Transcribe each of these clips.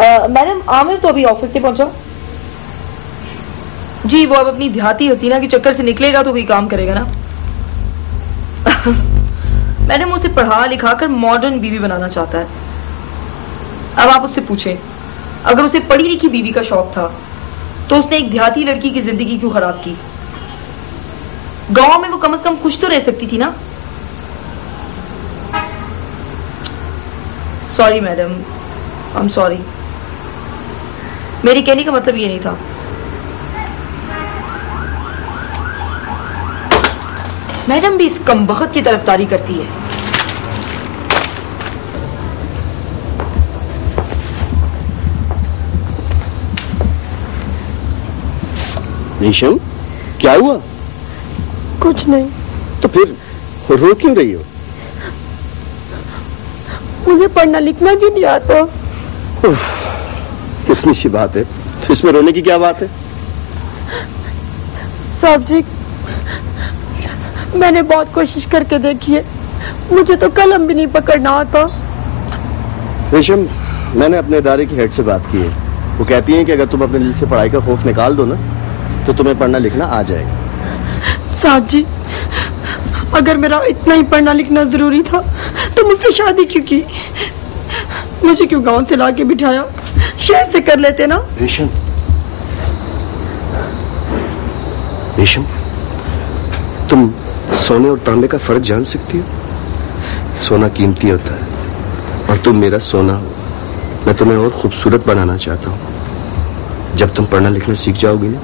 Madam Aamir तो अभी office से पहुंचा जी। वो अब अपनी देहाती हसीना के चक्कर से निकलेगा तो वही काम करेगा ना। मैडम उसे पढ़ा लिखा कर मॉडर्न बीवी बनाना चाहता है। अब आप उससे पूछें, अगर उसे पढ़ी लिखी बीवी का शौक था तो उसने एक देहाती लड़की की जिंदगी क्यों खराब की? गांव में वो कम से कम खुश तो रह सकती थी ना। Sorry madam, I am sorry. मेरे कहने का मतलब ये नहीं था। मैडम भी इस कमबख्त की तरफदारी करती है। रेशम, क्या हुआ? कुछ नहीं। तो फिर रो क्यों रही हो? मुझे पढ़ना लिखना क्यों नहीं आता? कितनी सी बात है, तो इसमें रोने की क्या बात है? साहब जी, मैंने बहुत कोशिश करके देखी है, मुझे तो कलम भी नहीं पकड़ना आता। रेशम, मैंने अपने इदारे की हेड से बात की है। वो कहती हैं कि अगर तुम अपने दिल से पढ़ाई का खौफ निकाल दो ना तो तुम्हें पढ़ना लिखना आ जाएगा। साहब जी, अगर मेरा इतना ही पढ़ना लिखना जरूरी था तो मुझसे शादी क्यों की? मुझे क्यों गांव से लाके बिठाया? शहर से कर लेते ना। रेशम, रेशम, तुम सोने और तांबे का फर्क जान सकती हो? सोना कीमती होता है और तुम मेरा सोना हो। मैं तुम्हें और खूबसूरत बनाना चाहता हूं। जब तुम पढ़ना लिखना सीख जाओगी ना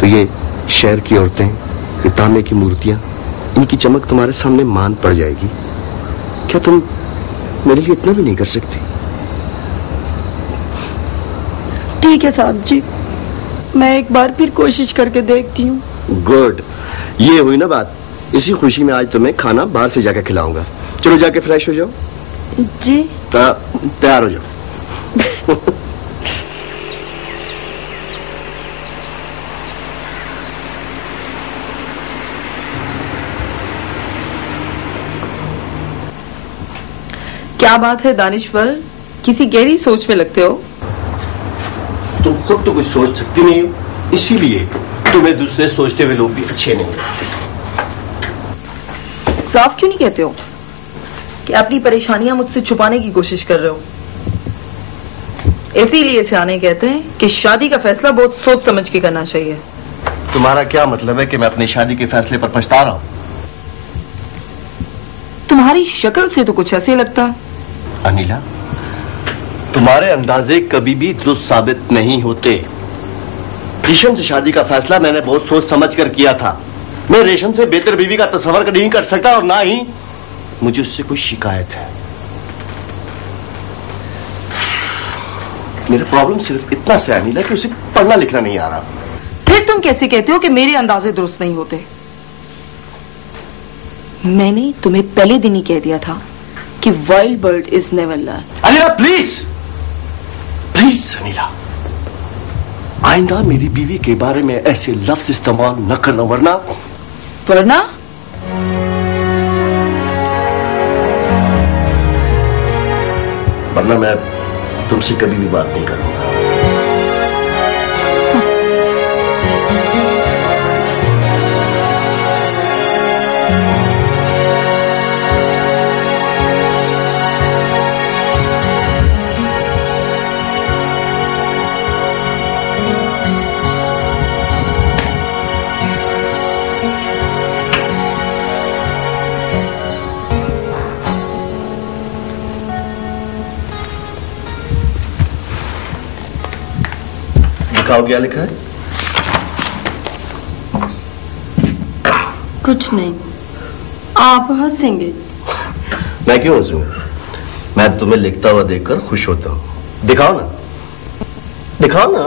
तो ये शहर की औरतें, ये तांबे की मूर्तियां, इनकी चमक तुम्हारे सामने मान पड़ जाएगी। क्या तुम मेरे लिए इतना भी नहीं कर सकती? ठीक है साहब जी, मैं एक बार फिर कोशिश करके देखती हूँ। गुड, ये हुई ना बात। इसी खुशी में आज तुम्हें खाना बाहर से जाकर खिलाऊंगा। चलो जाके फ्रेश हो जाओ। जी। तैयार हो जाओ। क्या बात है दानिश्वर, किसी गहरी सोच में लगते हो? तुम खुद तो कुछ सोच सकती नहीं हो, इसीलिए तुम्हें दूसरे सोचते हुए लोग भी अच्छे नहीं लगते। साफ क्यों नहीं कहते हो कि अपनी परेशानियां मुझसे छुपाने की कोशिश कर रहे हो? इसीलिए सियाने कहते हैं कि शादी का फैसला बहुत सोच समझ के करना चाहिए। तुम्हारा क्या मतलब है कि मैं अपनी शादी के फैसले पर पछता रहा हूं? तुम्हारी शक्ल से तो कुछ ऐसे लगता है। अनिला, तुम्हारे अंदाजे कभी भी दुरुस्त साबित नहीं होते। रेशम से शादी का फैसला मैंने बहुत सोच समझ कर किया था। मैं रेशम से बेहतर बीवी का तस्वर नहीं कर सकता और ना ही मुझे उससे कोई शिकायत है। मेरा प्रॉब्लम सिर्फ इतना से अनिला कि उसे पढ़ना लिखना नहीं आ रहा। फिर तुम कैसे कहते हो कि मेरे अंदाजे दुरुस्त नहीं होते? मैंने तुम्हें पहले दिन ही कह दिया था कि wild bird is never learn. Anila please, please Anila, आइंदा मेरी बीवी के बारे में ऐसे लफ्ज इस्तेमाल न करना, वरना मैं तुमसे कभी भी बात नहीं करूंगा। दिखाओ क्या लिखा है? कुछ नहीं, आप हंसेंगे। मैं क्यों हंसूंगा? मैं तुम्हें लिखता हुआ देखकर खुश होता हूं। दिखाओ ना, दिखाओ ना।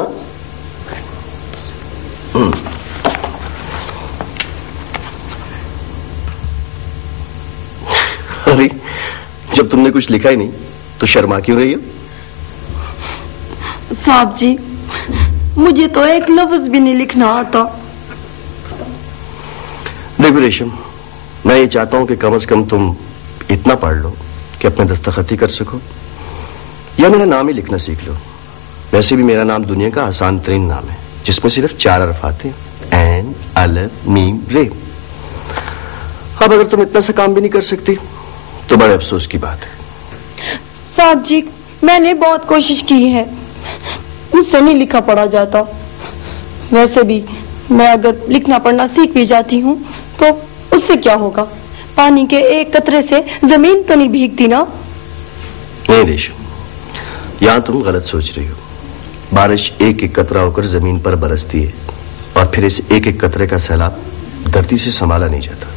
अरे, जब तुमने कुछ लिखा ही नहीं तो शर्मा क्यों रही हो? साहब जी, मुझे तो एक लफ्ज भी नहीं लिखना आता। देखो रेशम, मैं ये चाहता हूं कि कम से कम तुम इतना पढ़ लो कि अपने दस्तखत ही कर सको। या मेरा नाम ही लिखना सीख लो। वैसे भी मेरा नाम दुनिया का आसान तरीन नाम है, जिसमें सिर्फ 4 हर्फ आते हैं, एन, अलफ, मीम, रे। अब अगर तुम इतना सा काम भी नहीं कर सकती तो बड़े अफसोस की बात है। साहब जी, मैंने बहुत कोशिश की है, मुझसे नहीं लिखा पढ़ा जाता। वैसे भी मैं अगर लिखना पढ़ना सीख भी जाती हूँ तो उससे क्या होगा? पानी के एक कतरे से जमीन तो नहीं भीगती ना। नहीं रेशम, यहाँ तुम गलत सोच रही हो। बारिश एक एक कतरा होकर जमीन पर बरसती है और फिर इस एक एक कतरे का सैलाब धरती से संभाला नहीं जाता।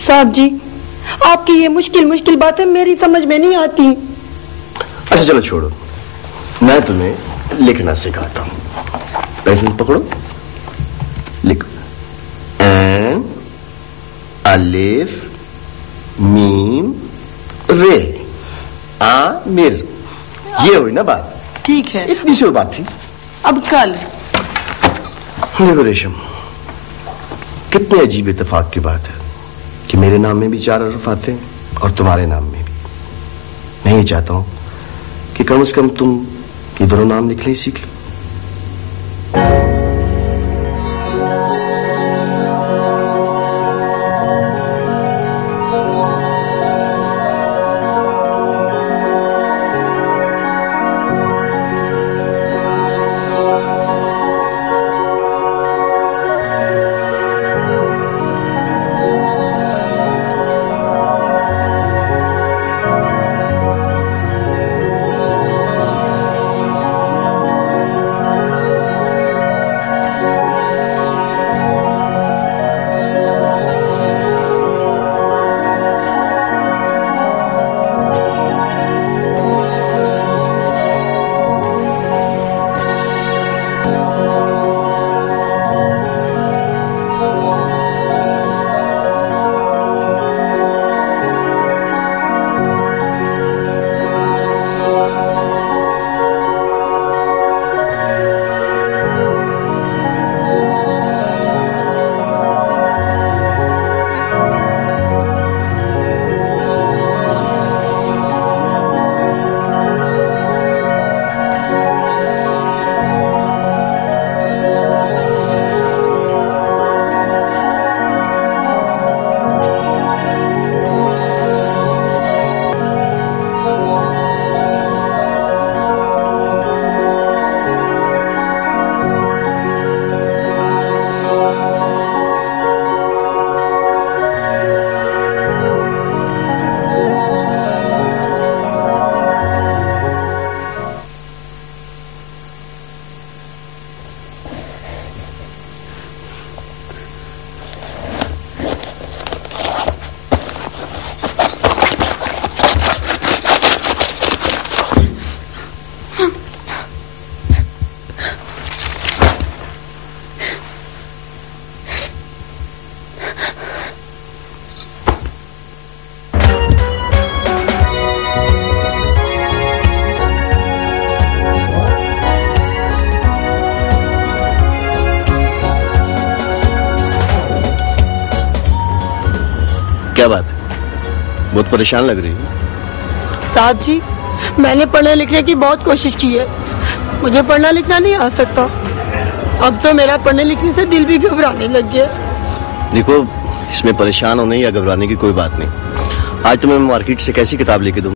साहब जी, आपकी ये मुश्किल मुश्किल बातें मेरी समझ में नहीं आती। अच्छा चलो छोड़ो, मैं तुम्हें लिखना सिखाता हूं। पेंसिल पकड़ो, लिखो। एन, अलिफ, मीम, रे, आमिर। ये हुई ना बात? ठीक है, इतनी सी बात थी। अब कल देखो रेशम, कितनी अजीब इत्तेफाक की बात है कि मेरे नाम में भी 4 हर्फ आते हैं और तुम्हारे नाम में भी। मैं ये चाहता हूं कि कम से कम तुम ये दोनों नाम लिखने ही सीख लो। क्या बात है, बहुत परेशान लग रही है। साहब जी, मैंने पढ़ने लिखने की बहुत कोशिश की है, मुझे पढ़ना लिखना नहीं आ सकता। अब तो मेरा पढ़ने लिखने से दिल भी घबराने लग गया। देखो, इसमें परेशान होने या घबराने की कोई बात नहीं। आज तो मैं मार्केट से कैसी किताब लेके दूं?